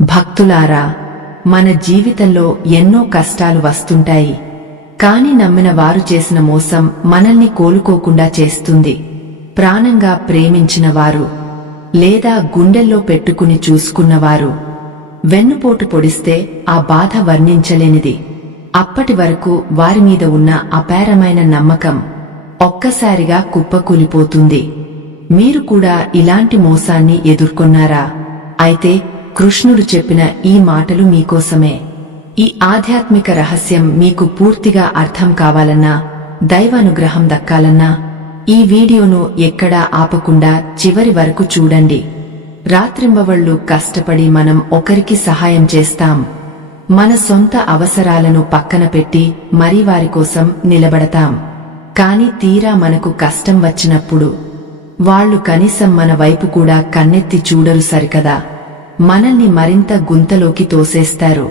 భక్తులారా, మన జీవితంలో ఎన్నో కష్టాలు వస్తుంటాయి. కాని నమ్మిన వారు చేసిన మోసం మనల్ని కోలుకోకుండా చేస్తుంది. ప్రాణంగా ప్రేమించిన వారు లేదా గుండెల్లో పెట్టుకుని చూసుకున్నవారు వెన్నుపోటు పొడిస్తే ఆ బాధ వర్ణించలేనిది. అప్పటి వరకు వారి మీద ఉన్న అపారమైన నమ్మకం ఒక్కసారిగా కుప్పకూలిపోతుంది. మీరు కూడా ఇలాంటి మోసాన్ని ఎదుర్కొన్నారా? అయితే కృష్ణుడు చెప్పిన ఈ మాటలు మీకోసమే. ఈ ఆధ్యాత్మిక రహస్యం మీకు పూర్తిగా అర్థం కావాలన్నా, దైవానుగ్రహం దక్కాలన్నా ఈ వీడియోను ఎక్కడా ఆపకుండా చివరి వరకు చూడండి. రాత్రింబవళ్లు కష్టపడి మనం ఒకరికి సహాయం చేస్తాం. మన సొంత అవసరాలను పక్కన పెట్టి మరీ వారి కోసం నిలబడతాం. కాని తీరా మనకు కష్టం వచ్చినప్పుడు వాళ్లు కనీసం మన వైపు కూడా కన్నెత్తి చూడరు సరికదా. మనల్ని మరింత గుంతలోకి తోసేస్తారు.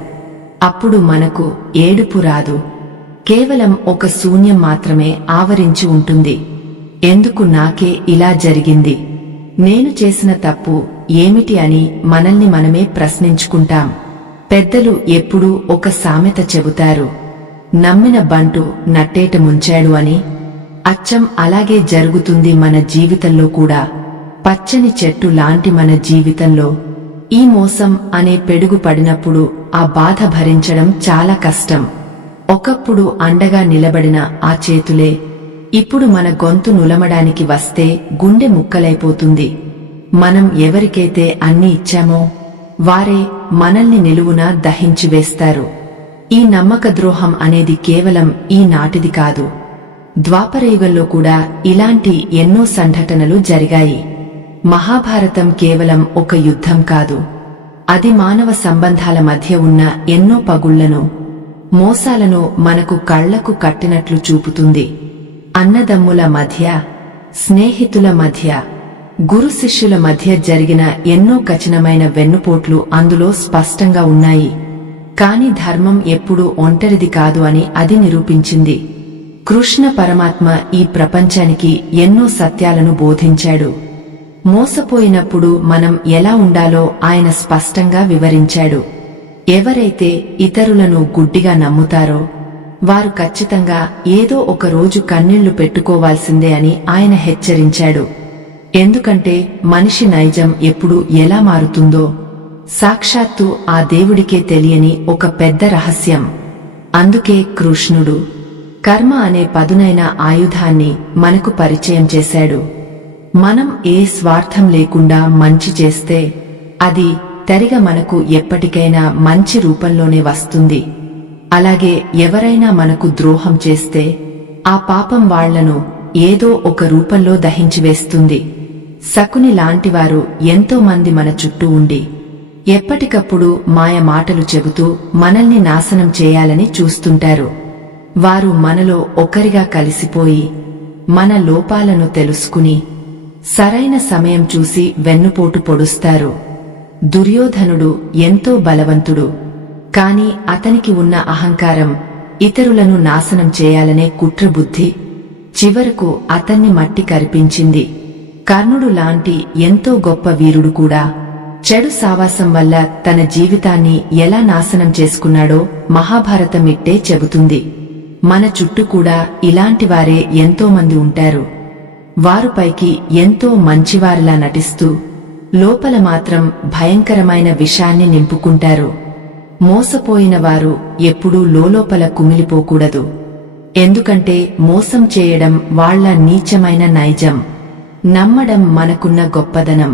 అప్పుడు మనకు ఏడుపు రాదు, కేవలం ఒక శూన్యం మాత్రమే ఆవరించి ఉంటుంది. ఎందుకు నాకే ఇలా జరిగింది? నేను చేసిన తప్పు ఏమిటి అని మనల్ని మనమే ప్రశ్నించుకుంటాం. పెద్దలు ఎప్పుడూ ఒక సామెత చెబుతారు, నమ్మిన బంటు నట్టేట ముంచాడు అని. అచ్చం అలాగే జరుగుతుంది మన జీవితంలో కూడా. పచ్చని చెట్టు లాంటి మన జీవితంలో ఈ మోసం అనే పెడుగు పడినప్పుడు ఆ బాధ భరించడం చాలా కష్టం. ఒకప్పుడు అండగా నిలబడిన ఆ చేతులే ఇప్పుడు మన గొంతు నులమడానికి వస్తే గుండె ముక్కలైపోతుంది. మనం ఎవరికైతే అన్ని ఇచ్చామో వారే మనల్ని నిలువునా దహించివేస్తారు. ఈ నమ్మక ద్రోహం అనేది కేవలం ఈ నాటిది కాదు. ద్వాపరయుగంలో కూడా ఇలాంటి ఎన్నో సంఘటనలు జరిగాయి. మహాభారతం కేవలం ఒక యుద్ధం కాదు, అది మానవ సంబంధాల మధ్య ఉన్న ఎన్నో పగుళ్లను, మోసాలను మనకు కళ్లకు కట్టినట్లు చూపుతుంది. అన్నదమ్ముల మధ్య, స్నేహితుల మధ్య, గురు శిష్యుల మధ్య జరిగిన ఎన్నో కఠినమైన వెన్నుపోట్లు అందులో స్పష్టంగా ఉన్నాయి. కాని ధర్మం ఎప్పుడూ ఒంటరిది కాదు అని అది నిరూపించింది. కృష్ణ పరమాత్మ ఈ ప్రపంచానికి ఎన్నో సత్యాలను బోధించాడు. మోసపోయినప్పుడు మనం ఎలా ఉండాలో ఆయన స్పష్టంగా వివరించాడు. ఎవరైతే ఇతరులను గుడ్డిగా నమ్ముతారో వారు ఖచ్చితంగా ఏదో ఒక రోజు కన్నీళ్లు పెట్టుకోవాల్సిందే అని ఆయన హెచ్చరించాడు. ఎందుకంటే మనిషి నైజం ఎప్పుడు ఎలా మారుతుందో సాక్షాత్తు ఆ దేవుడికే తెలియని ఒక పెద్ద రహస్యం. అందుకే కృష్ణుడు కర్మ అనే పదునైన ఆయుధాన్ని మనకు పరిచయం చేశాడు. మనం ఏ స్వార్థం లేకుండా మంచి చేస్తే అది తిరిగ మనకు ఎప్పటికైనా మంచి రూపంలోనే వస్తుంది. అలాగే ఎవరైనా మనకు ద్రోహం చేస్తే ఆ పాపం వాళ్లను ఏదో ఒక రూపంలో దహించివేస్తుంది. శకుని లాంటివారు ఎంతో మంది మన చుట్టూ ఉండి ఎప్పటికప్పుడు మాయ మాటలు చెబుతూ మనల్ని నాశనం చేయాలని చూస్తుంటారు. వారు మనలో ఒకరిగా కలిసిపోయి మన లోపాలను తెలుసుకుని సరైన సమయం చూసి వెన్నుపోటు పొడుస్తారు. దుర్యోధనుడు ఎంతో బలవంతుడు, కాని అతనికి ఉన్న అహంకారం ఇతరులను నాశనం చేయాలనే కుట్రబుద్ధి చివరకు అతన్ని మట్టి కరిపించింది. కర్ణుడు లాంటి ఎంతో గొప్ప వీరుడు కూడా చెడు సావాసం వల్ల తన జీవితాన్ని ఎలా నాశనం చేసుకున్నాడో మహాభారతం ఇట్టే చెబుతుంది. మన చుట్టూ కూడా ఇలాంటివారే ఎంతో మంది ఉంటారు. వారు పైకి ఎంతో మంచివారిలా నటిస్తూ లోపల మాత్రం భయంకరమైన విషాన్ని నింపుకుంటారు. మోసపోయిన వారు ఎప్పుడూ లోలోపల కుమిలిపోకూడదు. ఎందుకంటే మోసం చేయడం వాళ్ల నీచమైన నైజం, నమ్మడం మనకున్న గొప్పదనం.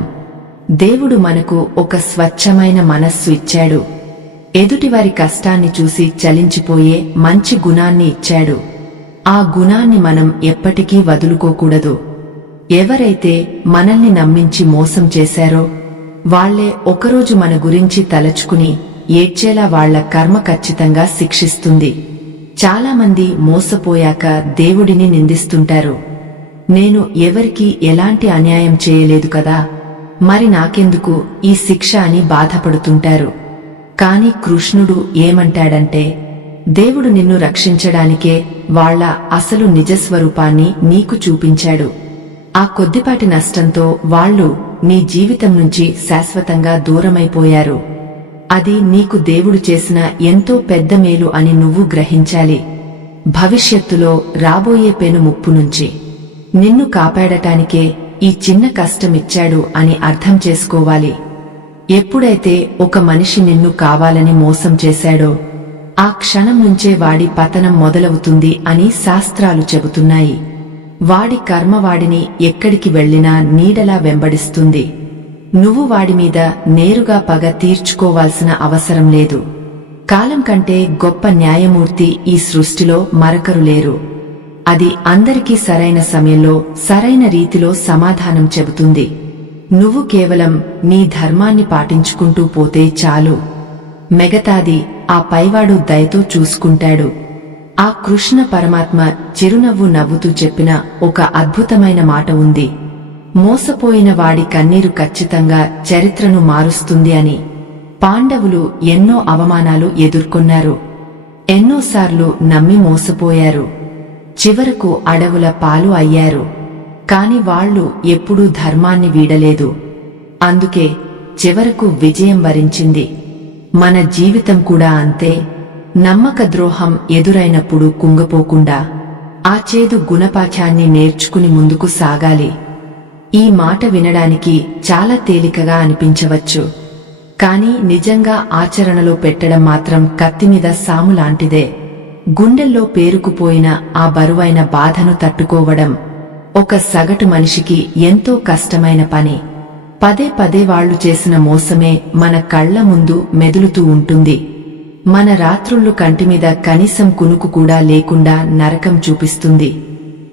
దేవుడు మనకు ఒక స్వచ్ఛమైన మనస్సు ఇచ్చాడు. ఎదుటివారి కష్టాన్ని చూసి చలించిపోయే మంచి గుణాన్ని ఇచ్చాడు. ఆ గుణాన్ని మనం ఎప్పటికీ వదులుకోకూడదు. ఎవరైతే మనల్ని నమ్మించి మోసం చేశారో వాళ్లే ఒకరోజు మన గురించి తలచుకుని ఏడ్చేలా వాళ్ల కర్మ ఖచ్చితంగా శిక్షిస్తుంది. చాలామంది మోసపోయాక దేవుడిని నిందిస్తుంటారు. నేను ఎవరికీ ఎలాంటి అన్యాయం చేయలేదు కదా, మరి నాకెందుకు ఈ శిక్ష అని బాధపడుతుంటారు. కాని కృష్ణుడు ఏమంటాడంటే, దేవుడు నిన్ను రక్షించడానికే వాళ్ల అసలు నిజస్వరూపాన్ని నీకు చూపించాడు. ఆ కొద్దిపాటి నష్టంతో వాళ్లు నీ జీవితం నుంచి శాశ్వతంగా దూరమైపోయారు. అది నీకు దేవుడు చేసిన ఎంతో పెద్ద మేలు అని నువ్వు గ్రహించాలి. భవిష్యత్తులో రాబోయే పెను ముప్పు నుంచి నిన్ను కాపాడటానికే ఈ చిన్న కష్టమిచ్చాడు అని అర్థం చేసుకోవాలి. ఎప్పుడైతే ఒక మనిషి నిన్ను కావాలని మోసం చేశాడో ఆ క్షణం నుంచే వాడి పతనం మొదలవుతుంది అని శాస్త్రాలు చెబుతున్నాయి. వాడి కర్మ వాడిని ఎక్కడికి వెళ్లినా నీడలా వెంబడిస్తుంది. నువ్వు వాడిమీద నేరుగా పగ తీర్చుకోవాల్సిన అవసరం లేదు. కాలం కంటే గొప్ప న్యాయమూర్తి ఈ సృష్టిలో మరొకరు లేరు. అది అందరికీ సరైన సమయంలో సరైన రీతిలో సమాధానం చెబుతుంది. నువ్వు కేవలం నీ ధర్మాన్ని పాటించుకుంటూ పోతే చాలు. మిగతాది ఆ పైవాడు దయతో చూసుకుంటాడు. ఆ కృష్ణ పరమాత్మ చిరునవ్వు నవ్వుతూ చెప్పిన ఒక అద్భుతమైన మాట ఉంది. మోసపోయిన వాడి కన్నీరు ఖచ్చితంగా చరిత్రను మారుస్తుంది అని. పాండవులు ఎన్నో అవమానాలు ఎదుర్కొన్నారు. ఎన్నోసార్లు నమ్మి మోసపోయారు. చివరకు అడవుల పాలు అయ్యారు. కాని వాళ్లు ఎప్పుడూ ధర్మాన్ని వీడలేదు. అందుకే చివరకు విజయం వరించింది. మన జీవితం కూడా అంతే. నమ్మక ద్రోహం ఎదురైనప్పుడు కుంగపోకుండా ఆ చేదు గుణపాఠాన్ని నేర్చుకుని ముందుకు సాగాలి. ఈ మాట వినడానికి చాలా తేలికగా అనిపించవచ్చు. కాని నిజంగా ఆచరణలో పెట్టడం మాత్రం కత్తిమీద సాములాంటిదే. గుండెల్లో పేరుకుపోయిన ఆ బరువైన బాధను తట్టుకోవడం ఒక సగటు మనిషికి ఎంతో కష్టమైన పని. పదే పదే వాళ్లు చేసిన మోసమే మన కళ్ల ముందు మెదులుతూ ఉంటుంది. మన రాత్రుళ్ళు కంటిమీద కనీసం కునుకు కూడా లేకుండా నరకం చూపిస్తుంది.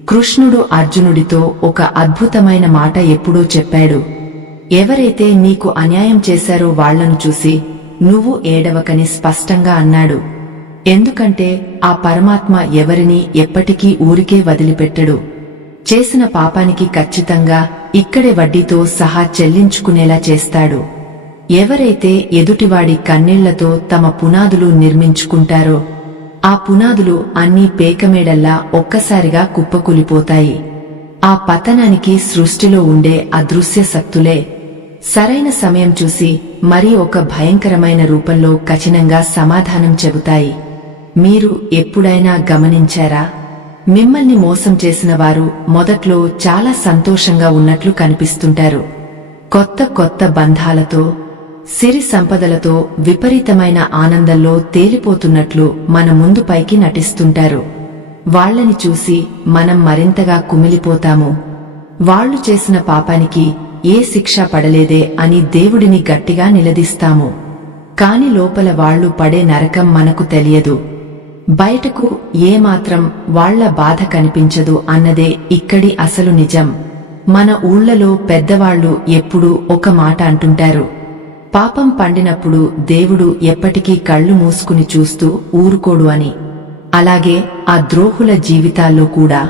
కృష్ణుడు అర్జునుడితో ఒక అద్భుతమైన మాట ఎప్పుడో చెప్పాడు. ఎవరైతే నీకు అన్యాయం చేశారో వాళ్లను చూసి నువ్వు ఏడవకని స్పష్టంగా అన్నాడు. ఎందుకంటే ఆ పరమాత్మ ఎవరినీ ఎప్పటికీ ఊరికే వదిలిపెట్టడు. చేసిన పాపానికి ఖచ్చితంగా ఇక్కడే వడ్డీతో సహా చెల్లించుకునేలా చేస్తాడు. ఎవరైతే ఎదుటివాడి కన్నీళ్లతో తమ పునాదులు నిర్మించుకుంటారో ఆ పునాదులు అన్నీ పేకమేడల్లా ఒక్కసారిగా కుప్పకూలిపోతాయి. ఆ పతనానికి సృష్టిలో ఉండే అదృశ్య శక్తులే సరైన సమయం చూసి మరీ ఒక భయంకరమైన రూపంలో కఠినంగా సమాధానం చెబుతాయి. మీరు ఎప్పుడైనా గమనించారా? మిమ్మల్ని మోసం చేసిన వారు మొదట్లో చాలా సంతోషంగా ఉన్నట్లు కనిపిస్తుంటారు. కొత్త కొత్త బంధాలతో, సిరి సంపదలతో విపరీతమైన ఆనందంలో తేలిపోతున్నట్లు మన ముందు పైకి నటిస్తుంటారు. వాళ్లని చూసి మనం మరింతగా కుమిలిపోతాము. వాళ్లు చేసిన పాపానికి ఏ శిక్ష పడలేదే అని దేవుడిని గట్టిగా నిలదీస్తాము. కాని లోపల వాళ్లు పడే నరకం మనకు తెలియదు. బయటకు ఏమాత్రం వాళ్ల బాధ కనిపించదు అన్నదే ఇక్కడి అసలు నిజం. మన ఊళ్లలో పెద్దవాళ్లు ఎప్పుడూ ఒక మాట అంటుంటారు. పాపం పండినప్పుడు దేవుడు ఎప్పటికీ కళ్ళు మూసుకుని చూస్తూ ఊరుకోడు అని. అలాగే ఆ ద్రోహుల జీవితాల్లో కూడా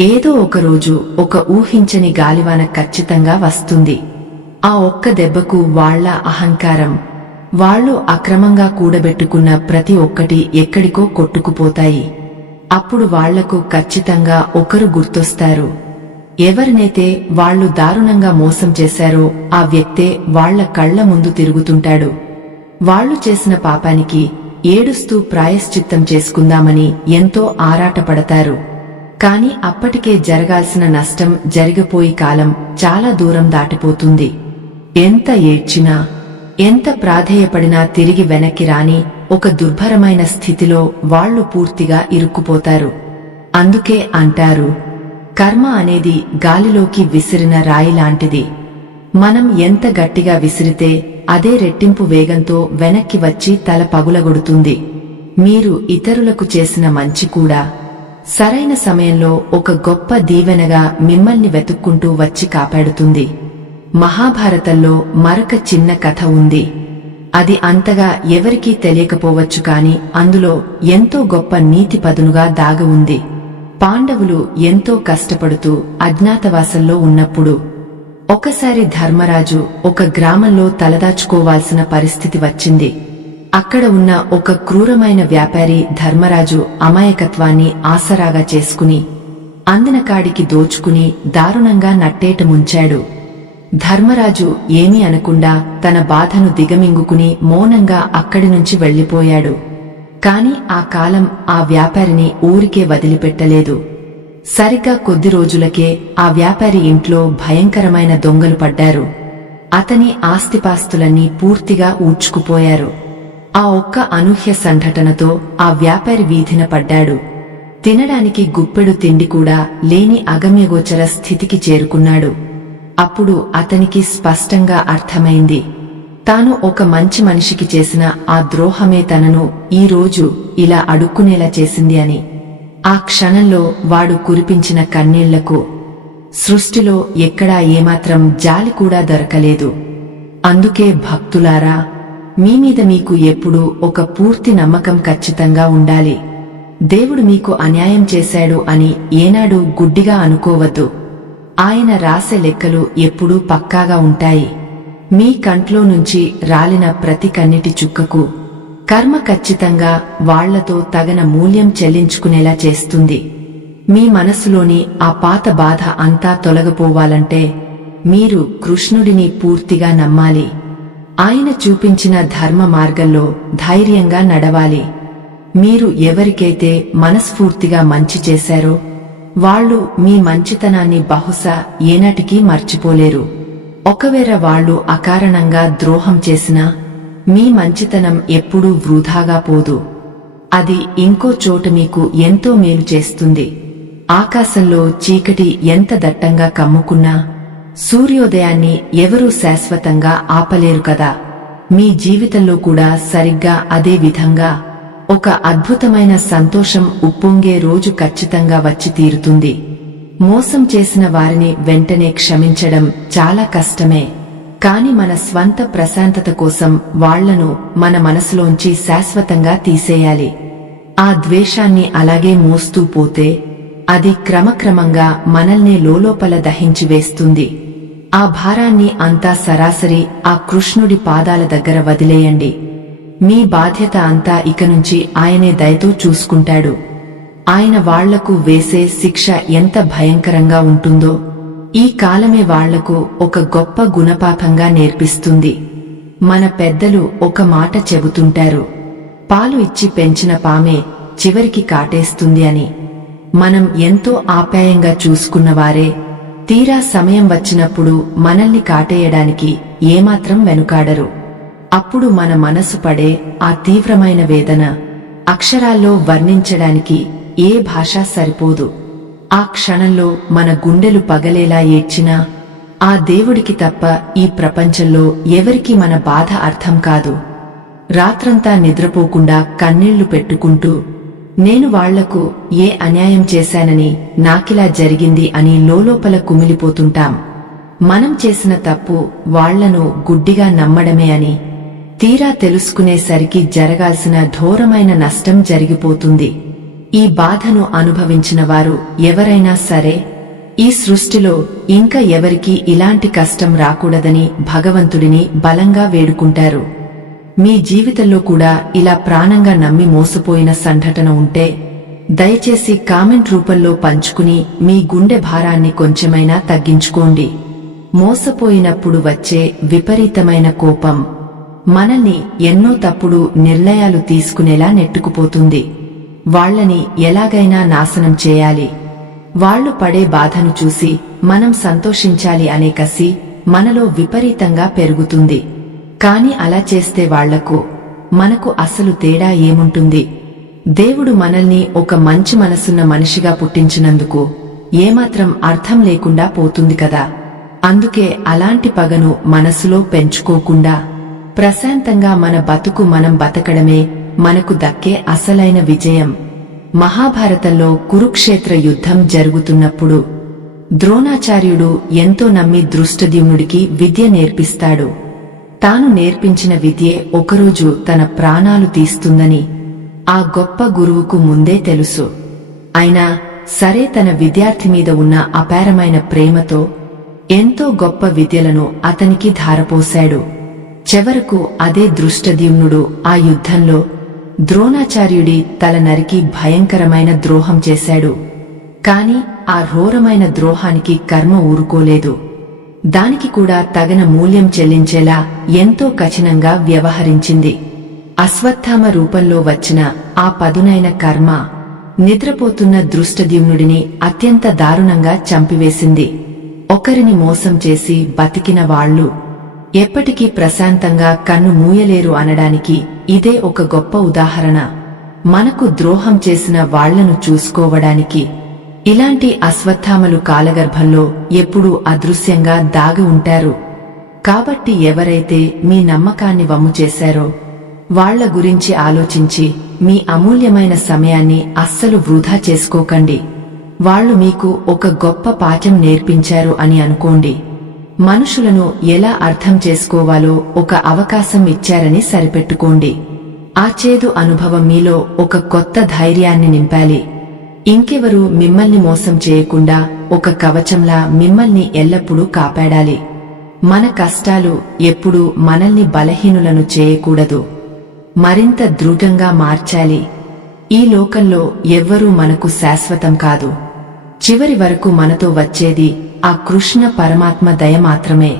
ఏదో ఒకరోజు ఒక ఊహించని గాలివాన ఖచ్చితంగా వస్తుంది. ఆ ఒక్క దెబ్బకు వాళ్ల అహంకారం, వాళ్లు అక్రమంగా కూడబెట్టుకున్న ప్రతి ఒక్కటి ఎక్కడికో కొట్టుకుపోతాయి. అప్పుడు వాళ్లకు ఖచ్చితంగా ఒకరు గుర్తొస్తారు. ఎవరినైతే వాళ్లు దారుణంగా మోసం చేశారో ఆ వ్యక్తే వాళ్ల కళ్ల ముందు తిరుగుతుంటాడు. వాళ్లు చేసిన పాపానికి ఏడుస్తూ ప్రాయశ్చిత్తం చేసుకుందామని ఎంతో ఆరాటపడతారు. కాని అప్పటికే జరగాల్సిన నష్టం జరిగిపోయి కాలం చాలా దూరం దాటిపోతుంది. ఎంత ఏడ్చినా, ఎంత ప్రాధేయపడినా తిరిగి వెనక్కి రాని ఒక దుర్భరమైన స్థితిలో వాళ్లు పూర్తిగా ఇరుక్కుపోతారు. అందుకే అంటారు, కర్మ అనేది గాలిలోకి విసిరిన రాయి లాంటిది. మనం ఎంత గట్టిగా విసిరితే అదే రెట్టింపు వేగంతో వెనక్కి వచ్చి తల పగులగొడుతుంది. మీరు ఇతరులకు చేసిన మంచి కూడా సరైన సమయంలో ఒక గొప్ప దీవెనగా మిమ్మల్ని వెతుక్కుంటూ వచ్చి కాపాడుతుంది. మహాభారతంలో మరొక చిన్న కథ ఉంది. అది అంతగా ఎవరికీ తెలియకపోవచ్చు కాని అందులో ఎంతో గొప్ప నీతి పదునుగా దాగి ఉంది. పాండవులు ఎంతో కష్టపడుతూ అజ్ఞాతవాసంలో ఉన్నప్పుడు ఒకసారి ధర్మరాజు ఒక గ్రామంలో తలదాచుకోవాల్సిన పరిస్థితి వచ్చింది. అక్కడ ఉన్న ఒక క్రూరమైన వ్యాపారి ధర్మరాజు అమాయకత్వాన్ని ఆసరాగా చేసుకుని అందిన కాడికి దోచుకుని దారుణంగా నట్టేట ముంచాడు. ధర్మరాజు ఏమీ అనకుండా తన బాధను దిగమింగుకుని మౌనంగా అక్కడి నుంచి వెళ్లిపోయాడు. కాని ఆ కాలం ఆ వ్యాపారిని ఊరికే వదిలిపెట్టలేదు. సరిగ్గా కొద్ది రోజులకే ఆ వ్యాపారి ఇంట్లో భయంకరమైన దొంగలు పడ్డారు. అతని ఆస్తిపాస్తులన్నీ పూర్తిగా ఊడ్చుకుపోయారు. ఆ ఒక్క అనూహ్య సంఘటనతో ఆ వ్యాపారి వీధిన పడ్డాడు. తినడానికి గుప్పెడు తిండి కూడా లేని అగమ్యగోచర స్థితికి చేరుకున్నాడు. అప్పుడు అతనికి స్పష్టంగా అర్థమైంది, తాను ఒక మంచి మనిషికి చేసిన ఆ ద్రోహమే తనను ఈరోజు ఇలా అడుక్కునేలా చేసింది అని. ఆ క్షణంలో వాడు కురిపించిన కన్నీళ్లకు సృష్టిలో ఎక్కడా ఏమాత్రం జాలి కూడా దొరకలేదు. అందుకే భక్తులారా, మీమీద మీకు ఎప్పుడూ ఒక పూర్తి నమ్మకం ఖచ్చితంగా ఉండాలి. దేవుడు మీకు అన్యాయం చేశాడు అని ఏనాడూ గుడ్డిగా అనుకోవద్దు. ఆయన రాసే లెక్కలు ఎప్పుడూ పక్కాగా ఉంటాయి. మీ కంట్లో నుంచి రాలిన ప్రతి కన్నీటి చుక్కకు కర్మ ఖచ్చితంగా వాళ్లతో తగన మూల్యం చెల్లించుకునేలా చేస్తుంది. మీ మనసులోని ఆ పాత బాధ అంతా తొలగిపోవాలంటే మీరు కృష్ణుడిని పూర్తిగా నమ్మాలి. ఆయన చూపించిన ధర్మ మార్గంలో ధైర్యంగా నడవాలి. మీరు ఎవరికైతే మనస్ఫూర్తిగా మంచి చేశారో వాళ్ళు మీ మంచితనాన్ని బహుశా ఏనాటికీ మర్చిపోలేరు. ఒకవేళ వాళ్ళు అకారణంగా ద్రోహం చేసినా మీ మంచితనం ఎప్పుడూ వృధాగా పోదు. అది ఇంకో చోట మీకు ఎంతో మేలు చేస్తుంది. ఆకాశంలో చీకటి ఎంత దట్టంగా కమ్ముకున్నా సూర్యోదయాన్ని ఎవరూ శాశ్వతంగా ఆపలేరు కదా. మీ జీవితంలో కూడా సరిగ్గా అదే విధంగా ఒక అద్భుతమైన సంతోషం ఉప్పొంగే రోజు ఖచ్చితంగా వచ్చి తీరుతుంది. మోసం చేసిన వారిని వెంటనే క్షమించడం చాలా కష్టమే. కాని మన స్వంత ప్రశాంతత కోసం వాళ్లను మన మనసులోంచి శాశ్వతంగా తీసేయాలి. ఆ ద్వేషాన్ని అలాగే మోస్తూ పోతే అది క్రమక్రమంగా మనల్ని లోలోపల దహించివేస్తుంది. ఆ భారాన్ని అంతా సరాసరి ఆ కృష్ణుడి పాదాల దగ్గర వదిలేయండి. మీ బాధ్యత అంతా ఇక నుంచి ఆయనే దయతో చూసుకుంటాడు. ఆయన వాళ్లకు వేసే శిక్ష ఎంత భయంకరంగా ఉంటుందో ఈ కాలమే వాళ్లకు ఒక గొప్ప గుణపాఠంగా నేర్పిస్తుంది. మన పెద్దలు ఒక మాట చెబుతుంటారు, పాలు ఇచ్చి పెంచిన పామే చివరికి కాటేస్తుంది అని. మనం ఎంతో ఆప్యాయంగా చూసుకున్నవారే తీరా సమయం వచ్చినప్పుడు మనల్ని కాటేయడానికి ఏమాత్రం వెనుకాడరు. అప్పుడు మన మనసు పడే ఆ తీవ్రమైన వేదన అక్షరాల్లో వర్ణించడానికి ఏ భాష సరిపోదు. ఆ క్షణంలో మన గుండెలు పగలేలా ఏడ్చినా ఆ దేవుడికి తప్ప ఈ ప్రపంచంలో ఎవరికీ మన బాధ అర్థం కాదు. రాత్రంతా నిద్రపోకుండా కన్నీళ్లు పెట్టుకుంటూ నేను వాళ్లకు ఏ అన్యాయం చేశానని, నాకిలా జరిగింది అని లోలోపల కుమిలిపోతుంటాం. మనం చేసిన తప్పు వాళ్లను గుడ్డిగా నమ్మడమే అని తీరా తెలుసుకునేసరికి జరగాల్సిన ఘోరమైన నష్టం జరిగిపోతుంది. ఈ బాధను అనుభవించిన వారు ఎవరైనా సరే ఈ సృష్టిలో ఇంకా ఎవరికీ ఇలాంటి కష్టం రాకూడదని భగవంతుడిని బలంగా వేడుకుంటారు. మీ జీవితంలో కూడా ఇలా ప్రాణంగా నమ్మి మోసపోయిన సంఘటన ఉంటే దయచేసి కామెంట్ రూపంలో పంచుకుని మీ గుండె భారాన్ని కొంచెమైనా తగ్గించుకోండి. మోసపోయినప్పుడు వచ్చే విపరీతమైన కోపం మనల్ని ఎన్నో తప్పుడు నిర్ణయాలు తీసుకునేలా నెట్టుకుపోతుంది. వాళ్లని ఎలాగైనా నాశనం చేయాలి, వాళ్లు పడే బాధను చూసి మనం సంతోషించాలి అనే కసి మనలో విపరీతంగా పెరుగుతుంది. కాని అలా చేస్తే వాళ్లకు మనకు అసలు తేడా ఏముంటుంది? దేవుడు మనల్ని ఒక మంచి మనసున్న మనిషిగా పుట్టించినందుకు ఏమాత్రం అర్థం లేకుండా పోతుంది కదా. అందుకే అలాంటి పగను మనసులో పెంచుకోకుండా ప్రశాంతంగా మన బతుకు మనం బతకడమే మనకు దక్కే అసలైన విజయం. మహాభారతంలో కురుక్షేత్ర యుద్ధం జరుగుతున్నప్పుడు ద్రోణాచార్యుడు ఎంతో నమ్మి దృష్టద్యుమ్నుడికి విద్య నేర్పిస్తాడు. తాను నేర్పించిన విద్యే ఒకరోజు తన ప్రాణాలు తీస్తుందని ఆ గొప్ప గురువుకు ముందే తెలుసు. అయినా సరే తన విద్యార్థి మీద ఉన్న అపారమైన ప్రేమతో ఎంతో గొప్ప విద్యలను అతనికి ధారపోశాడు. చివరకు అదే దృష్టద్యుమ్నుడు ఆ యుద్ధంలో ద్రోణాచార్యుడి తల నరికి భయంకరమైన ద్రోహం చేశాడు. కాని ఆ ఘోరమైన ద్రోహానికి కర్మ ఊరుకోలేదు. దానికి కూడా తగిన మూల్యం చెల్లించేలా ఎంతో కఠినంగా వ్యవహరించింది. అశ్వత్థామ రూపంలో వచ్చిన ఆ పదునైన కర్మ నిద్రపోతున్న దృష్టద్యుమ్నుడిని అత్యంత దారుణంగా చంపివేసింది. ఒకరిని మోసం చేసి బతికిన వాళ్లు ఎప్పటికీ ప్రశాంతంగా కన్ను మూయలేరు అనడానికి ఇదే ఒక గొప్ప ఉదాహరణ. మనకు ద్రోహం చేసిన వాళ్లను చూసుకోవడానికి ఇలాంటి అశ్వత్థామలు కాలగర్భంలో ఎప్పుడూ అదృశ్యంగా దాగి ఉంటారు. కాబట్టి ఎవరైతే మీ నమ్మకాన్ని వమ్ము చేశారో వాళ్ల గురించి ఆలోచించి మీ అమూల్యమైన సమయాన్ని అస్సలు వృధా చేసుకోకండి. వాళ్లు మీకు ఒక గొప్ప పాఠం నేర్పించారు అని అనుకోండి. మనుషులను ఎలా అర్థం చేసుకోవాలో ఒక అవకాశం ఇచ్చారని సరిపెట్టుకోండి. ఆ చేదు అనుభవం మీలో ఒక కొత్త ధైర్యాన్ని నింపాలి. ఇంకెవరూ మిమ్మల్ని మోసం చేయకుండా ఒక కవచంలా మిమ్మల్ని ఎల్లప్పుడూ కాపాడాలి. మన కష్టాలు ఎప్పుడూ మనల్ని బలహీనులను చేయకూడదు, మరింత దృఢంగా మార్చాలి. ఈ లోకంలో ఎవ్వరూ మనకు శాశ్వతం కాదు. చివరి వరకు మనతో వచ్చేది ఆ కృష్ణ పరమాత్మ దయ మాత్రమే.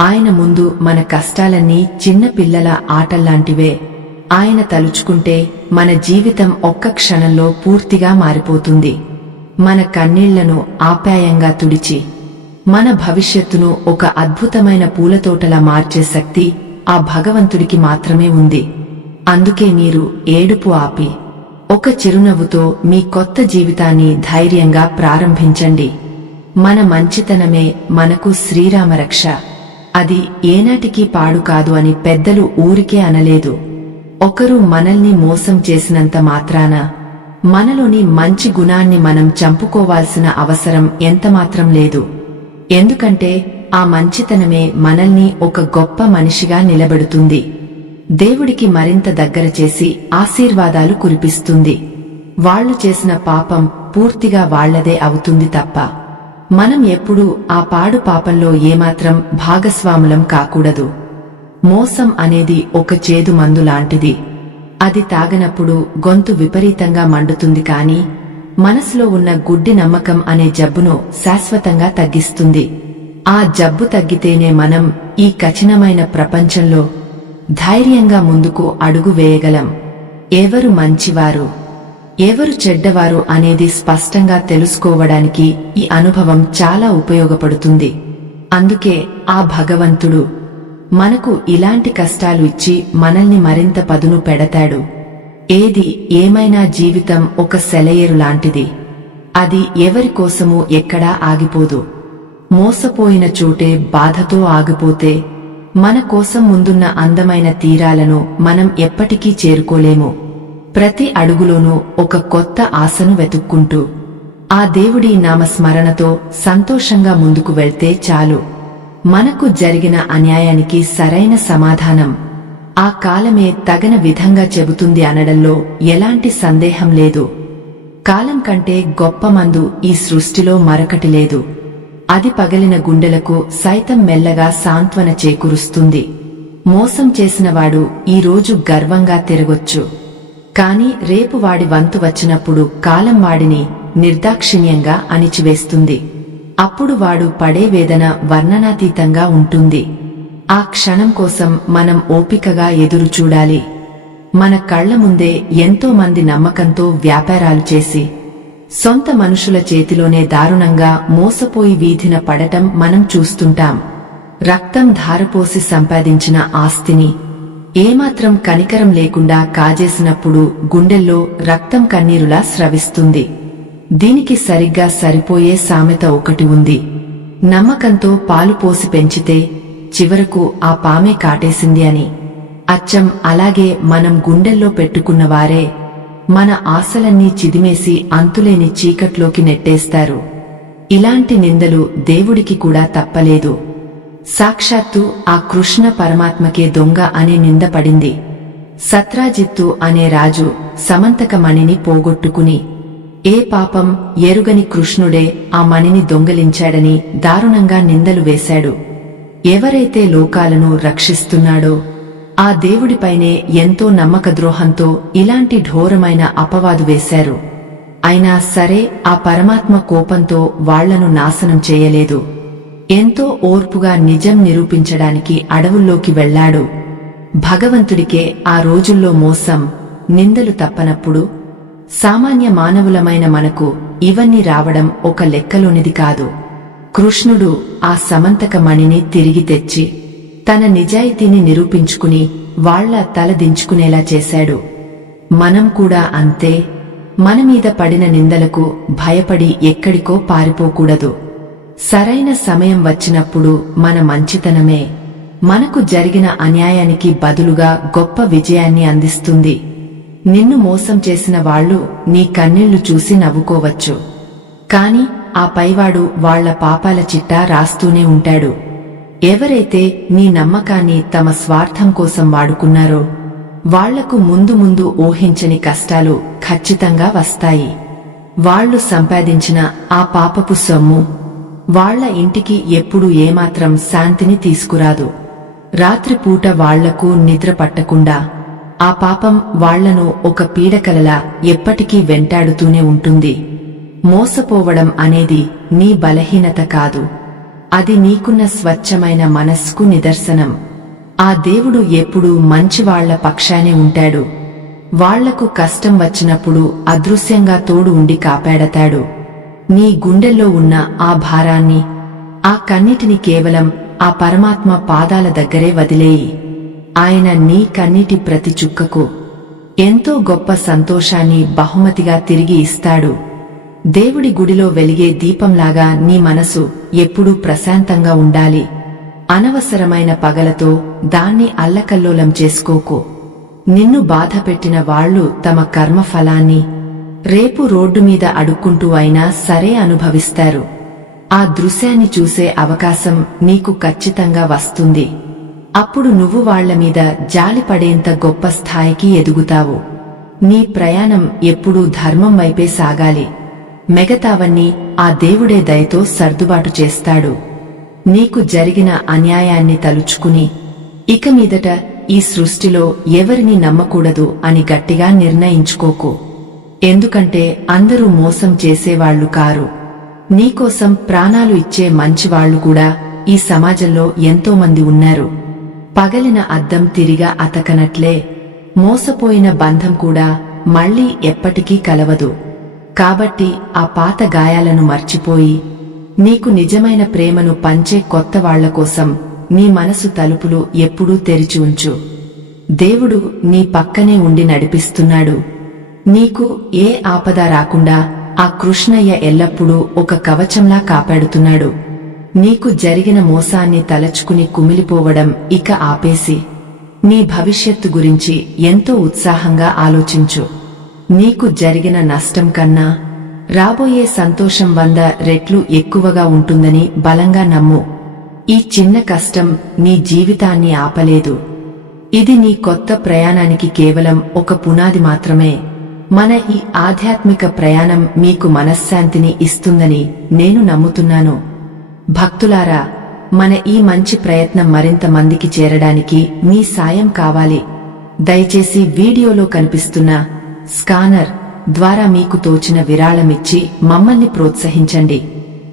ఆయన ముందు మన కష్టాలన్నీ చిన్న పిల్లల ఆటల్లాంటివే. ఆయన తలుచుకుంటే మన జీవితం ఒక్క క్షణంలో పూర్తిగా మారిపోతుంది. మన కన్నీళ్లను ఆప్యాయంగా తుడిచి మన భవిష్యత్తును ఒక అద్భుతమైన పూలతోటలా మార్చే శక్తి ఆ భగవంతుడికి మాత్రమే ఉంది. అందుకే మీరు ఏడుపు ఆపి ఒక చిరునవ్వుతో మీ కొత్త జీవితాన్ని ధైర్యంగా ప్రారంభించండి. మన మంచితనమే మనకు శ్రీరామరక్ష. అది ఏనాటికి పాడు కాదు అని పెద్దలు ఊరికే అనలేదు. ఒకరు మనల్ని మోసం చేసినంత మాత్రాన మనలోని మంచి గుణాన్ని మనం చంపుకోవాల్సిన అవసరం ఎంతమాత్రం లేదు. ఎందుకంటే ఆ మంచితనమే మనల్ని ఒక గొప్ప మనిషిగా నిలబెడుతుంది. దేవుడికి మరింత దగ్గర చేసి ఆశీర్వాదాలు కురిపిస్తుంది. వాళ్లు చేసిన పాపం పూర్తిగా వాళ్లదే అవుతుంది తప్ప మనం ఎప్పుడూ ఆ పాడు పాపంలో ఏమాత్రం భాగస్వాములం కాకూడదు. మోసం అనేది ఒక చేదు మందు లాంటిది. అది తాగనప్పుడు గొంతు విపరీతంగా మండుతుంది, కాని మనసులో ఉన్న గుడ్డి నమ్మకం అనే జబ్బును శాశ్వతంగా తగ్గిస్తుంది. ఆ జబ్బు తగ్గితేనే మనం ఈ కఠినమైన ప్రపంచంలో ధైర్యంగా ముందుకు అడుగు వేయగలం. ఎవరు మంచివారు, ఎవరు చెడ్డవారు అనేది స్పష్టంగా తెలుసుకోవడానికి ఈ అనుభవం చాలా ఉపయోగపడుతుంది. అందుకే ఆ భగవంతుడు మనకు ఇలాంటి కష్టాలు ఇచ్చి మనల్ని మరింత పదును పెడతాడు. ఏది ఏమైనా జీవితం ఒక సెలయేరు లాంటిది. అది ఎవరికోసమూ ఎక్కడా ఆగిపోదు. మోసపోయిన చోటే బాధతో ఆగిపోతే మన కోసం ముందున్న అందమైన తీరాలను మనం ఎప్పటికీ చేరుకోలేము. ప్రతి అడుగులోనూ ఒక కొత్త ఆశను వెతుక్కుంటూ ఆ దేవుడి నామస్మరణతో సంతోషంగా ముందుకు వెళ్తే చాలు. మనకు జరిగిన అన్యాయానికి సరైన సమాధానం ఆ కాలమే తగిన విధంగా చెబుతుంది అనడంలో ఎలాంటి సందేహం లేదు. కాలం కంటే గొప్ప మందు ఈ సృష్టిలో మరొకటి లేదు. అది పగలిన గుండెలకు సైతం మెల్లగా సాంత్వన చేకూరుస్తుంది. మోసం చేసినవాడు ఈరోజు గర్వంగా తిరగొచ్చు, కాని రేపు వాడి వంతు వచ్చినప్పుడు కాలం వాడిని నిర్దాక్షిణ్యంగా అణిచివేస్తుంది. అప్పుడు వాడు పడే వేదన వర్ణనాతీతంగా ఉంటుంది. ఆ క్షణం కోసం మనం ఓపికగా ఎదురు చూడాలి. మన కళ్ల ముందే ఎంతో మంది నమ్మకంతో వ్యాపారాలు చేసి సొంత మనుషుల చేతిలోనే దారుణంగా మోసపోయి వీధిన పడటం మనం చూస్తుంటాం. రక్తం ధారపోసి సంపాదించిన ఆస్తిని ఏమాత్రం కనికరం లేకుండా కాజేసినప్పుడు గుండెల్లో రక్తం కన్నీరులా స్రవిస్తుంది. దీనికి సరిగ్గా సరిపోయే సామెత ఒకటి ఉంది. నమ్మకంతో పాలు పోసి పెంచితే చివరకు ఆ పామే కాటేసింది అని. అచ్చం అలాగే మనం గుండెల్లో పెట్టుకున్నవారే మన ఆశలన్నీ చిదిమేసి అంతులేని చీకట్లోకి నెట్టేస్తారు. ఇలాంటి నిందలు దేవుడికి కూడా తప్పలేదు. సాక్షాత్తు ఆ కృష్ణ పరమాత్మకే దొంగ అనే నింద పడింది. సత్రాజిత్తు అనే రాజు సమంతక మణిని పోగొట్టుకుని ఏ పాపం ఎరుగని కృష్ణుడే ఆ మణిని దొంగలించాడని దారుణంగా నిందలు వేశాడు. ఎవరైతే లోకాలను రక్షిస్తున్నాడో ఆ దేవుడిపైనే ఎంతో నమ్మకద్రోహంతో ఇలాంటి ఘోరమైన అపవాదు వేశారు. అయినా సరే ఆ పరమాత్మ కోపంతో వాళ్లను నాశనం చేయలేదు. ఎంతో ఓర్పుగా నిజం నిరూపించడానికి అడవుల్లోకి వెళ్లాడు. భగవంతుడికే ఆ రోజుల్లో మోసం, నిందలు తప్పనప్పుడు సామాన్య మానవులమైన మనకు ఇవన్నీ రావడం ఒక లెక్కలోనిది కాదు. కృష్ణుడు ఆ సమంతక మణిని తిరిగి తెచ్చి తన నిజాయితీని నిరూపించుకుని వాళ్ల తల దించుకునేలా చేశాడు. మనం కూడా అంతే. మనమీద పడిన నిందలకు భయపడి ఎక్కడికో పారిపోకూడదు. సరైన సమయం వచ్చినప్పుడు మన మంచితనమే మనకు జరిగిన అన్యాయానికి బదులుగా గొప్ప విజయాన్ని అందిస్తుంది. నిన్ను మోసం చేసిన వాళ్లు నీ కన్నీళ్లు చూసి నవ్వుకోవచ్చు, కాని ఆ పైవాడు వాళ్ల పాపాల చిట్టా రాస్తూనే ఉంటాడు. ఎవరైతే నీ నమ్మకాన్ని తమ స్వార్థం కోసం వాడుకున్నారో వాళ్లకు ముందు ముందు ఊహించని కష్టాలు ఖచ్చితంగా వస్తాయి. వాళ్లు సంపాదించిన ఆ పాపపు సొమ్ము వాళ్ల ఇంటికి ఎప్పుడూ ఏమాత్రం శాంతిని తీసుకురాదు. రాత్రిపూట వాళ్లకు నిద్ర పట్టకుండా ఆ పాపం వాళ్లను ఒక పీడకలలా ఎప్పటికీ వెంటాడుతూనే ఉంటుంది. మోసపోవడం అనేది నీ బలహీనత కాదు, అది నీకున్న స్వచ్ఛమైన మనస్సుకు నిదర్శనం. ఆ దేవుడు ఎప్పుడూ మంచివాళ్ల పక్షానే ఉంటాడు. వాళ్లకు కష్టం వచ్చినప్పుడు అదృశ్యంగా తోడు ఉండి కాపాడతాడు. నీ గుండెల్లో ఉన్న ఆ భారాన్ని, ఆ కన్నిటిని కేవలం ఆ పరమాత్మ పాదాల దగ్గరే వదిలేయి. ఆయన నీ కన్నీటి ప్రతి చుక్కకు ఎంతో గొప్ప సంతోషాన్ని బహుమతిగా తిరిగి ఇస్తాడు. దేవుడి గుడిలో వెలిగే దీపంలాగా నీ మనసు ఎప్పుడూ ప్రశాంతంగా ఉండాలి. అనవసరమైన పగలతో దాన్ని అల్లకల్లోలం చేసుకోకు. నిన్ను బాధపెట్టిన వాళ్లు తమ కర్మఫలాన్ని రేపు రోడ్డు మీద అడుక్కుంటూ అయినా సరే అనుభవిస్తారు. ఆ దృశ్యాన్ని చూసే అవకాశం నీకు ఖచ్చితంగా వస్తుంది. అప్పుడు నువ్వు వాళ్ల మీద జాలిపడేంత గొప్ప స్థాయికి ఎదుగుతావు. నీ ప్రయాణం ఎప్పుడూ ధర్మం వైపే సాగాలి. మిగతావన్నీ ఆ దేవుడే దయతో సర్దుబాటు చేస్తాడు. నీకు జరిగిన అన్యాయాన్ని తలుచుకుని ఇక మీదట ఈ సృష్టిలో ఎవరిని నమ్మకూడదు అని గట్టిగా నిర్ణయించుకోకు. ఎందుకంటే అందరూ మోసం చేసేవాళ్లు కారు. నీకోసం ప్రాణాలు ఇచ్చే మంచివాళ్లు కూడా ఈ సమాజంలో ఎంతో మంది ఉన్నారు. పగలిన అద్దం తిరిగా అతకనట్లే మోసపోయిన బంధం కూడా మళ్లీ ఎప్పటికీ కలవదు. కాబట్టి ఆ పాత గాయాలను మర్చిపోయి నీకు నిజమైన ప్రేమను పంచే కొత్త వాళ్ల కోసం నీ మనసు తలుపులు ఎప్పుడూ తెరిచి ఉంచు. దేవుడు నీ పక్కనే ఉండి నడిపిస్తున్నాడు. నీకు ఏ ఆపద రాకుండా ఆ కృష్ణయ్య ఎల్లప్పుడూ ఒక కవచంలా కాపాడుతున్నాడు. నీకు జరిగిన మోసాన్ని తలచుకుని కుమిలిపోవడం ఇక ఆపేసి నీ భవిష్యత్తు గురించి ఎంతో ఉత్సాహంగా ఆలోచించు. నీకు జరిగిన నష్టం కన్నా రాబోయే సంతోషం 100 రెట్లు ఎక్కువగా ఉంటుందని బలంగా నమ్ము. ఈ చిన్న కష్టం నీ జీవితాన్ని ఆపలేదు. ఇది నీ కొత్త ప్రయాణానికి కేవలం ఒక పునాది మాత్రమే. మన ఈ ఆధ్యాత్మిక ప్రయాణం మీకు మనశ్శాంతిని ఇస్తుందని నేను నమ్ముతున్నాను. భక్తులారా, మన ఈ మంచి ప్రయత్నం మరింత మందికి చేరడానికి మీ సాయం కావాలి. దయచేసి వీడియోలో కనిపిస్తున్న స్కానర్ ద్వారా మీకు తోచిన విరాళమిచ్చి మమ్మల్ని ప్రోత్సహించండి.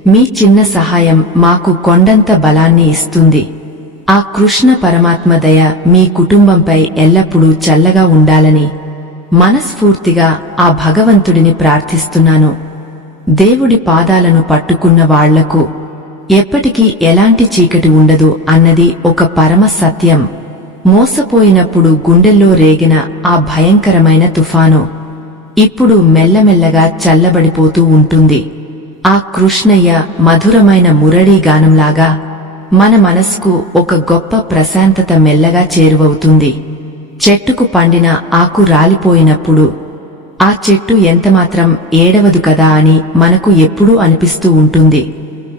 మీ చిన్న సహాయం మాకు కొండంత బలాన్ని ఇస్తుంది. ఆ కృష్ణ పరమాత్మ దయ మీ కుటుంబంపై ఎల్లప్పుడూ చల్లగా ఉండాలని మనస్ఫూర్తిగా ఆ భగవంతుడిని ప్రార్థిస్తున్నాను. దేవుడి పాదాలను పట్టుకున్న వాళ్లకు ఎప్పటికీ ఎలాంటి చీకటి ఉండదు అన్నది ఒక పరమ సత్యం. మోసపోయినప్పుడు గుండెల్లో రేగిన ఆ భయంకరమైన తుఫాను ఇప్పుడు మెల్లమెల్లగా చల్లబడిపోతూ ఉంటుంది. ఆ కృష్ణయ్య మధురమైన మురళీ గానంలాగా మన మనస్కు ఒక గొప్ప ప్రశాంతత మెల్లగా చేరువవుతుంది. చెట్టుకు పండిన ఆకు రాలిపోయినప్పుడు ఆ చెట్టు ఎంతమాత్రం ఏడవదు కదా అని మనకు ఎప్పుడూ అనిపిస్తూ ఉంటుంది.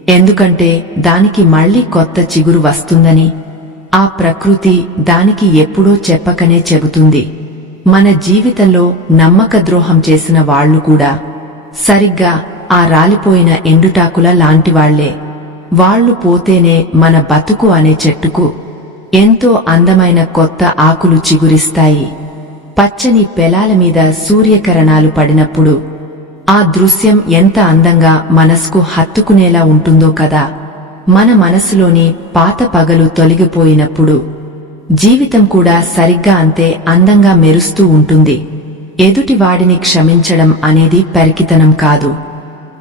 ఎందుకంటే దానికి మళ్లీ కొత్త చిగురు వస్తుందని ఆ ప్రకృతి దానికి ఎప్పుడో చెప్పకనే చెబుతుంది. మన జీవితంలో నమ్మక ద్రోహం చేసిన వాళ్లు కూడా సరిగ్గా ఆ రాలిపోయిన ఎండుటాకుల లాంటివాళ్లే. వాళ్లు పోతేనే మన బతుకు అనే చెట్టుకు ఎంతో అందమైన కొత్త ఆకులు చిగురిస్తాయి. పచ్చని పెలాల మీద సూర్యకిరణాలు పడినప్పుడు ఆ దృశ్యం ఎంత అందంగా మనస్కు హత్తుకునేలా ఉంటుందో కదా. మన మనసులోని పాత పగలు తొలగిపోయినప్పుడు జీవితం కూడా సరిగ్గా అంతే అందంగా మెరుస్తూ ఉంటుంది. ఎదుటివాడిని క్షమించడం అనేది పెరికితనం కాదు,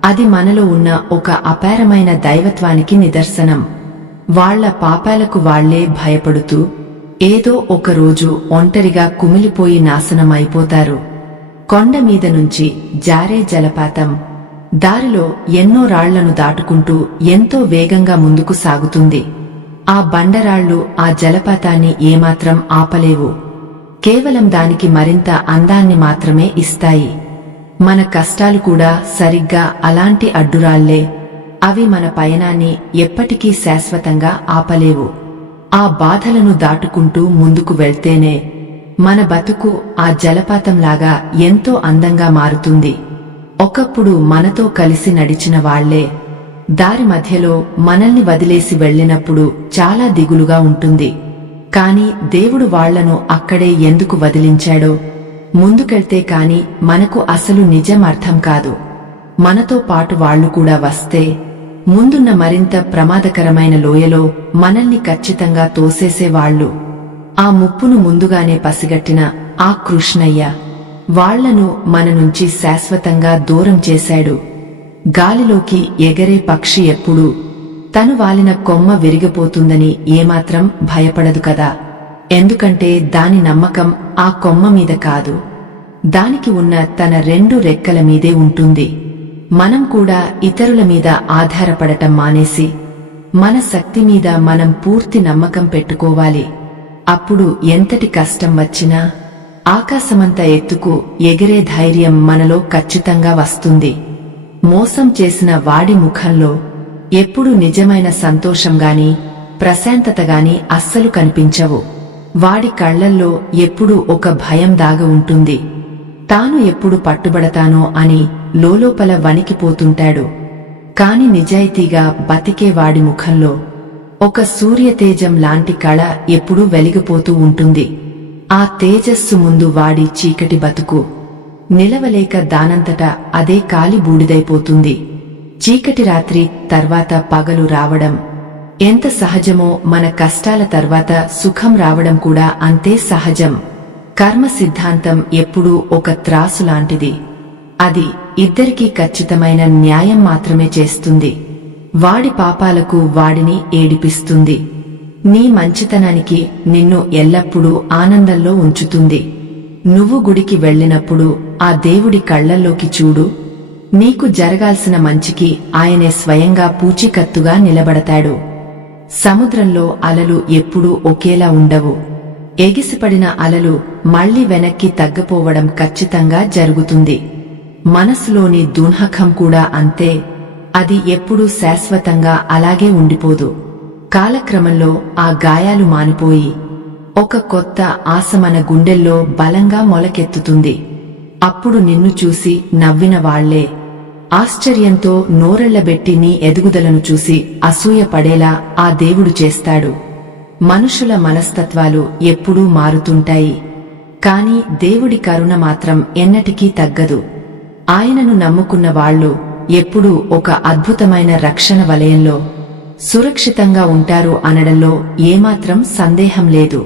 అది మనలో ఉన్న ఒక అపారమైన దైవత్వానికి నిదర్శనం. వాళ్ల పాపాలకు వాళ్లే భయపడుతూ ఏదో ఒకరోజు ఒంటరిగా కుమిలిపోయి నాశనమైపోతారు. కొండ మీద నుంచి జారే జలపాతం దారిలో ఎన్నో రాళ్లను దాటుకుంటూ ఎంతో వేగంగా ముందుకు సాగుతుంది. ఆ బండరాళ్లు ఆ జలపాతాన్ని ఏమాత్రం ఆపలేవు, కేవలం దానికి మరింత అందాన్ని మాత్రమే ఇస్తాయి. మన కష్టాలు కూడా సరిగ్గా అలాంటి అడ్డురాళ్లే. అవి మన పయనాన్ని ఎప్పటికీ శాశ్వతంగా ఆపలేవు. ఆ బాధలను దాటుకుంటూ ముందుకు వెళ్తేనే మన బతుకు ఆ జలపాతంలాగా ఎంతో అందంగా మారుతుంది. ఒకప్పుడు మనతో కలిసి నడిచిన వాళ్లే దారి మధ్యలో మనల్ని వదిలేసి వెళ్లినప్పుడు చాలా దిగులుగా ఉంటుంది. కాని దేవుడు వాళ్లను అక్కడే ఎందుకు వదిలించాడో ముందుకెళ్తే కాని మనకు అసలు నిజం అర్థం కాదు. మనతో పాటు వాళ్లు కూడా వస్తే ముందున్న మరింత ప్రమాదకరమైన లోయలో మనల్ని ఖచ్చితంగా తోసేసేవాళ్లు. ఆ ముప్పును ముందుగానే పసిగట్టిన ఆ కృష్ణయ్య వాళ్లను మన నుంచి శాశ్వతంగా దూరం చేశాడు. గాలిలోకి ఎగరే పక్షి ఎప్పుడూ తను వాలిన కొమ్మ విరిగిపోతుందని ఏమాత్రం భయపడదు కదా, ఎందుకంటే దాని నమ్మకం ఆ కొమ్మ మీద కాదు, దానికి ఉన్న తన 2 రెక్కల మీదే ఉంటుంది. మనం కూడా ఇతరుల మీద ఆధారపడటం మానేసి మన శక్తి మీద మనం పూర్తి నమ్మకం పెట్టుకోవాలి. అప్పుడు ఎంతటి కష్టం వచ్చినా ఆకాశమంత ఎత్తుకు ఎగిరే ధైర్యం మనలో ఖచ్చితంగా వస్తుంది. మోసం చేసిన వాడి ముఖంలో ఎప్పుడూ నిజమైన సంతోషంగాని ప్రశాంతతగాని అస్సలు కనిపించవు. వాడి కళ్లల్లో ఎప్పుడూ ఒక భయం దాగి ఉంటుంది. తాను ఎప్పుడు పట్టుబడతానో అని లోలోపల వణికిపోతుంటాడు. కాని నిజాయితీగా బతికే వాడి ముఖంలో ఒక సూర్యతేజం లాంటి కళ ఎప్పుడూ వెలిగిపోతూ ఉంటుంది. ఆ తేజస్సు ముందు వాడి చీకటి బతుకు నిలవలేక దానంతట అదే కాలి బూడిదైపోతుంది. చీకటి రాత్రి తర్వాత పగలు రావడం ఎంత సహజమో మన కష్టాల తర్వాత సుఖం రావడం కూడా అంతే సహజం. కర్మ సిద్ధాంతం ఎప్పుడూ ఒక త్రాసు లాంటిది. అది ఇద్దరికీ ఖచ్చితమైన న్యాయం మాత్రమే చేస్తుంది. వాడి పాపాలకు వాడిని ఏడిపిస్తుంది. నీ మంచితనానికి నిన్ను ఎల్లప్పుడూ ఆనందంలో ఉంచుతుంది. నువ్వు గుడికి వెళ్ళినప్పుడు ఆ దేవుడి కళ్లల్లోకి చూడు. నీకు జరగాల్సిన మంచికి ఆయనే స్వయంగా పూచీకత్తుగా నిలబడతాడు. సముద్రంలో అలలు ఎప్పుడూ ఒకేలా ఉండవు. ఎగిసిపడిన అలలు మళ్లీ వెనక్కి తగ్గపోవడం ఖచ్చితంగా జరుగుతుంది. మనసులోని దున్హకం కూడా అంతే. అది ఎప్పుడూ శాశ్వతంగా అలాగే ఉండిపోదు. కాలక్రమంలో ఆ గాయాలు మానిపోయి ఒక కొత్త ఆశ మన గుండెల్లో బలంగా మొలకెత్తుతుంది. అప్పుడు నిన్ను చూసి నవ్విన వాళ్లే ఆశ్చర్యంతో నోరెళ్లబెట్టి నీ ఎదుగుదలను చూసి అసూయ పడేలా ఆ దేవుడు చేస్తాడు. మనుషుల మనస్తత్వాలు ఎప్పుడూ మారుతుంటాయి, కాని దేవుడి కరుణ మాత్రం ఎన్నటికీ తగ్గదు. ఆయనను నమ్ముకున్న వాళ్లు ఎప్పుడూ ఒక అద్భుతమైన రక్షణ వలయంలో సురక్షితంగా ఉంటారు అనడంలో ఏమాత్రం సందేహం లేదు.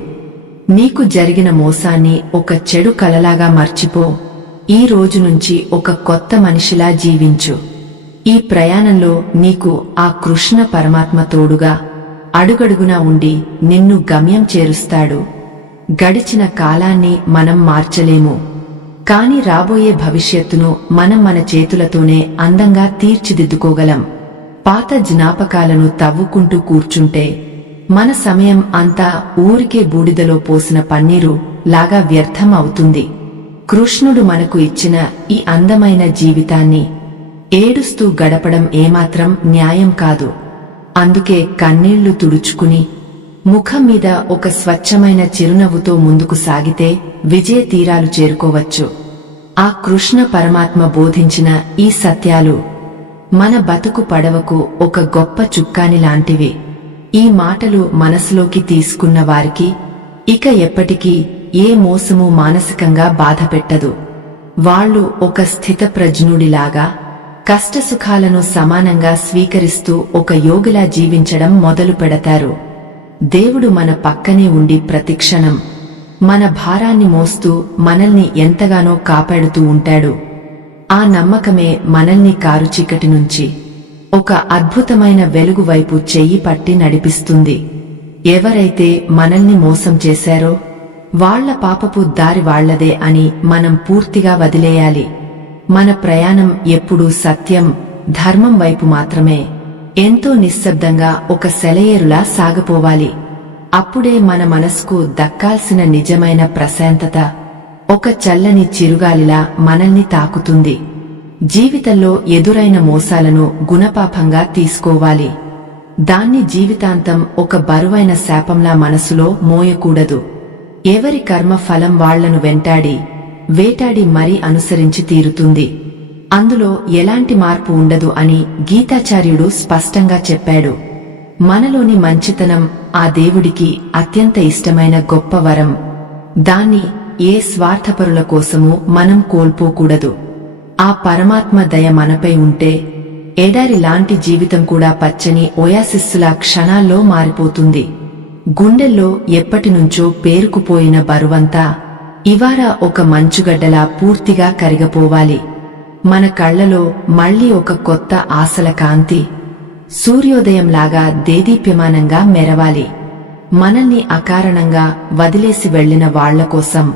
నీకు జరిగిన మోసాన్ని ఒక చెడు కలలాగా మర్చిపో. ఈ రోజు నుంచి ఒక కొత్త మనిషిలా జీవించు. ఈ ప్రయాణంలో నీకు ఆ కృష్ణ పరమాత్మ తోడుగా అడుగడుగునా ఉండి నిన్ను గమ్యం చేరుస్తాడు. గడిచిన కాలాన్ని మనం మార్చలేము, కాని రాబోయే భవిష్యత్తును మనం మన చేతులతోనే అందంగా తీర్చిదిద్దుకోగలం. పాత జ్ఞాపకాలను తవ్వుకుంటూ కూర్చుంటే మన సమయం అంతా ఊరికే బూడిదలో పోసిన పన్నీరు లాగా వ్యర్థం అవుతుంది. కృష్ణుడు మనకు ఇచ్చిన ఈ అందమైన జీవితాన్ని ఏడుస్తూ గడపడం ఏమాత్రం న్యాయం కాదు. అందుకే కన్నీళ్లు తుడుచుకుని ముఖం మీద ఒక స్వచ్ఛమైన చిరునవ్వుతో ముందుకు సాగితే విజయ తీరాలు చేరుకోవచ్చు. ఆ కృష్ణ పరమాత్మ బోధించిన ఈ సత్యాలు మన బతుకు పడవకు ఒక గొప్ప చుక్కాని లాంటివి. ఈ మాటలు మనసులోకి తీసుకున్న వారికి ఇక ఎప్పటికీ ఏ మోసము మానసికంగా బాధపెట్టదు. వాళ్లు ఒక స్థితప్రజ్ఞుడిలాగా కష్టసుఖాలను సమానంగా స్వీకరిస్తూ ఒక యోగిలా జీవించడం మొదలు పెడతారు. దేవుడు మన పక్కనే ఉండి ప్రతిక్షణం మన భారాన్ని మోస్తూ మనల్ని ఎంతగానో కాపాడుతూ ఉంటాడు. ఆ నమ్మకమే మనల్ని కారుచీకటి నుంచి ఒక అద్భుతమైన వెలుగు వైపు చెయ్యి పట్టి నడిపిస్తుంది. ఎవరైతే మనల్ని మోసం చేశారో వాళ్ల పాపపు దారి వాళ్లదే అని మనం పూర్తిగా వదిలేయాలి. మన ప్రయాణం ఎప్పుడూ సత్యం, ధర్మం వైపు మాత్రమే ఎంతో నిశ్శబ్దంగా ఒక సెలయేరులా సాగపోవాలి. అప్పుడే మన మనసుకు దక్కాల్సిన నిజమైన ప్రశాంతత ఒక చల్లని చిరుగాలిలా మనల్ని తాకుతుంది. జీవితంలో ఎదురైన మోసాలను గుణపాఠంగా తీసుకోవాలి. దాన్ని జీవితాంతం ఒక బరువైన శాపంలా మనసులో మోయకూడదు. ఎవరి కర్మ ఫలం వాళ్లను వేటాడి మరీ అనుసరించి తీరుతుంది. అందులో ఎలాంటి మార్పు ఉండదు అని గీతాచార్యుడు స్పష్టంగా చెప్పాడు. మనలోని మంచితనం ఆ దేవుడికి అత్యంత ఇష్టమైన గొప్ప వరం. దాన్ని ఏ స్వార్థపరుల కోసమూ మనం కోల్పోకూడదు. ఆ పరమాత్మ దయ మనపై ఉంటే ఎడారి లాంటి జీవితం కూడా పచ్చని ఓయాసిస్సులా క్షణాల్లో మారిపోతుంది. గుండెల్లో ఎప్పటినుంచో పేరుకుపోయిన బరువంతా ఇవాళ ఒక మంచుగడ్డలా పూర్తిగా కరిగపోవాలి. మన కళ్లలో మళ్లీ ఒక కొత్త ఆశల కాంతి సూర్యోదయంలాగా దేదీప్యమానంగా మెరవాలి. మనల్ని అకారణంగా వదిలేసి వెళ్లిన వాళ్లకోసం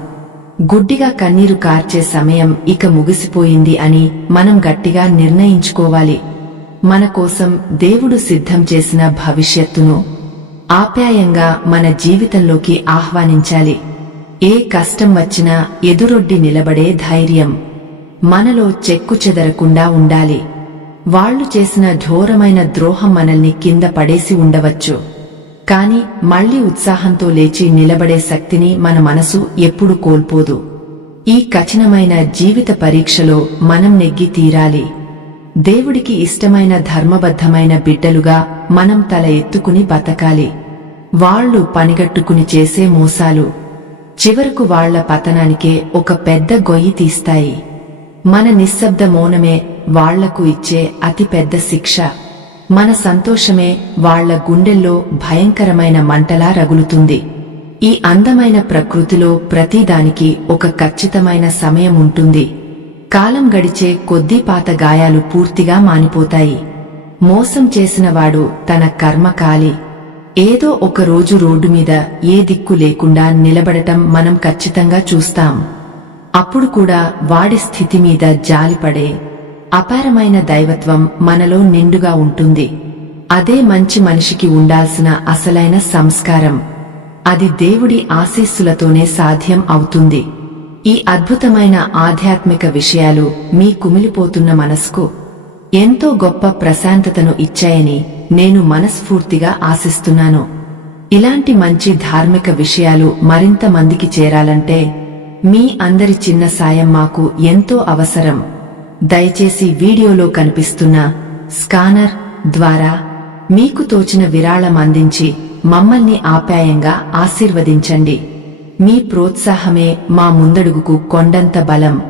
గుడ్డిగా కన్నీరు కార్చే సమయం ఇక ముగిసిపోయింది అని మనం గట్టిగా నిర్ణయించుకోవాలి. మన కోసం దేవుడు సిద్ధం చేసిన భవిష్యత్తును ఆప్యాయంగా మన జీవితంలోకి ఆహ్వానించాలి. ఏ కష్టం వచ్చినా ఎదురొడ్డి నిలబడే ధైర్యం మనలో చెక్కుచెదరకుండా ఉండాలి. వాళ్లు చేసిన ఘోరమైన ద్రోహం మనల్ని కింద పడేసి ఉండవచ్చు, కాని మళ్లీ ఉత్సాహంతో లేచి నిలబడే శక్తిని మన మనసు ఎప్పుడు కోల్పోదు. ఈ కఠినమైన జీవిత పరీక్షలో మనం నెగ్గి తీరాలి. దేవుడికి ఇష్టమైన ధర్మబద్ధమైన బిడ్డలుగా మనం తల ఎత్తుకుని బతకాలి. వాళ్లు పనిగట్టుకుని చేసే మోసాలు చివరకు వాళ్ల పతనానికే ఒక పెద్ద గొయ్యి తీస్తాయి. మన నిశ్శబ్ద మౌనమే వాళ్లకు ఇచ్చే అతి పెద్ద శిక్ష. మన సంతోషమే వాళ్ల గుండెల్లో భయంకరమైన మంటలా రగులుతుంది. ఈ అందమైన ప్రకృతిలో ప్రతిదానికి ఒక ఖచ్చితమైన సమయం ఉంటుంది. కాలం గడిచే కొద్దీ పాత గాయాలు పూర్తిగా మానిపోతాయి. మోసం చేసినవాడు తన కర్మ కాలి ఏదో ఒక రోజు రోడ్డు మీద ఏ దిక్కు లేకుండా నిలబడటం మనం ఖచ్చితంగా చూస్తాం. అప్పుడు కూడా వాడి స్థితి మీద జాలిపడే అపారమైన దైవత్వం మనలో నిండుగా ఉంటుంది. అదే మంచి మనిషికి ఉండాల్సిన అసలైన సంస్కారం. అది దేవుడి ఆశీస్సులతోనే సాధ్యం అవుతుంది. ఈ అద్భుతమైన ఆధ్యాత్మిక విషయాలు మీ కుమిలిపోతున్న మనసుకు ఎంతో గొప్ప ప్రశాంతతను ఇచ్చాయని నేను మనస్ఫూర్తిగా ఆశిస్తున్నాను. ఇలాంటి మంచి ధార్మిక విషయాలు మరింత మందికి చేరాలంటే మీ అందరి చిన్న సాయం మాకు ఎంతో అవసరం. దయచేసి వీడియోలో కనిపిస్తున్న స్కానర్ ద్వారా మీకు తోచిన విరాళం అందించి మమ్మల్ని ఆప్యాయంగా ఆశీర్వదించండి. మీ ప్రోత్సాహమే మా ముందడుగుకు కొండంత బలం.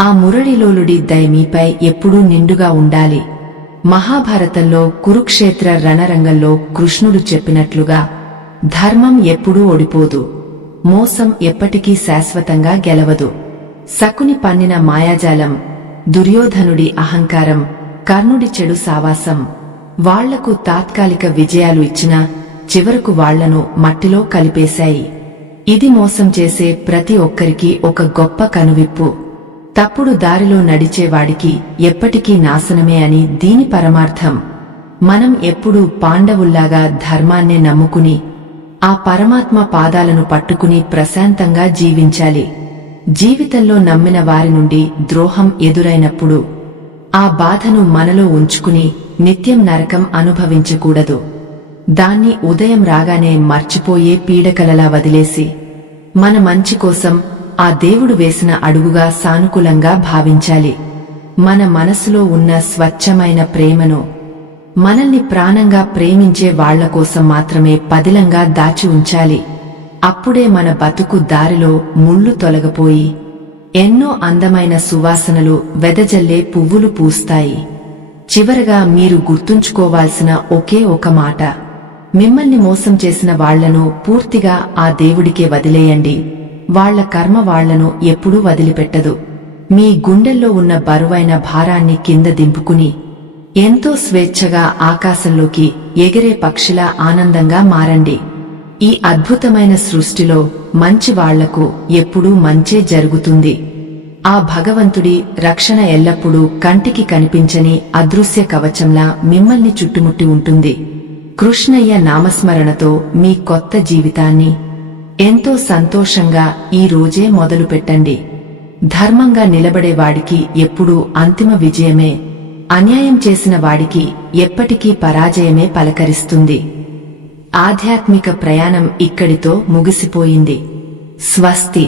ఆ మురళిలోలుడి దయ మీపై ఎప్పుడూ నిండుగా ఉండాలి. మహాభారతంలో కురుక్షేత్ర రణరంగంలో కృష్ణుడు చెప్పినట్లుగా ధర్మం ఎప్పుడూ ఓడిపోదు, మోసం ఎప్పటికీ శాశ్వతంగా గెలవదు. శకుని పన్నిన మాయాజాలం, దుర్యోధనుడి అహంకారం, కర్ణుడి చెడు సావాసం వాళ్లకు తాత్కాలిక విజయాలు ఇచ్చినా చివరకు వాళ్లను మట్టిలో కలిపేశాయి. ఇది మోసం చేసే ప్రతి ఒక్కరికి ఒక గొప్ప కనువిప్పు. తప్పుడు దారిలో నడిచేవాడికి ఎప్పటికీ నాశనమే అని దీని పరమార్థం. మనం ఎప్పుడూ పాండవుల్లాగా ధర్మాన్నే నమ్ముకుని ఆ పరమాత్మ పాదాలను పట్టుకుని ప్రశాంతంగా జీవించాలి. జీవితంలో నమ్మిన వారి నుండి ద్రోహం ఎదురైనప్పుడు ఆ బాధను మనలో ఉంచుకుని నిత్యం నరకం అనుభవించకూడదు. దాన్ని ఉదయం రాగానే మర్చిపోయే పీడకలలా వదిలేసి మన మంచి కోసం ఆ దేవుడు వేసిన అడుగుగా సానుకూలంగా భావించాలి. మన మనసులో ఉన్న స్వచ్ఛమైన ప్రేమను మనల్ని ప్రాణంగా ప్రేమించే వాళ్ల కోసం మాత్రమే పదిలంగా దాచి ఉంచాలి. అప్పుడే మన బతుకు దారిలో ముళ్ళు తొలగపోయి ఎన్నో అందమైన సువాసనలు వెదజల్లే పువ్వులు పూస్తాయి. చివరగా మీరు గుర్తుంచుకోవాల్సిన ఒకే ఒక మాట, మిమ్మల్ని మోసం చేసిన వాళ్లను పూర్తిగా ఆ దేవుడికే వదిలేయండి. వాళ్ల కర్మ వాళ్లను ఎప్పుడూ వదిలిపెట్టదు. మీ గుండెల్లో ఉన్న బరువైన భారాన్ని కింద దింపుకుని ఎంతో స్వేచ్ఛగా ఆకాశంలోకి ఎగిరే పక్షిలా ఆనందంగా మారండి. ఈ అద్భుతమైన సృష్టిలో మంచి వాళ్లకు ఎప్పుడూ మంచే జరుగుతుంది. ఆ భగవంతుడి రక్షణ ఎల్లప్పుడూ కంటికి కనిపించని అదృశ్య కవచంలా మిమ్మల్ని చుట్టుముట్టి ఉంటుంది. కృష్ణయ్య నామస్మరణతో మీ కొత్త జీవితాన్ని ఎంతో సంతోషంగా ఈ రోజే మొదలుపెట్టండి. ధర్మంగా నిలబడేవాడికి ఎప్పుడూ అంతిమ విజయమే, అన్యాయం చేసిన వాడికి ఎప్పటికీ పరాజయమే పలకరిస్తుంది. ఆధ్యాత్మిక ప్రయాణం ఇక్కడితో ముగిసిపోయింది. స్వస్తి.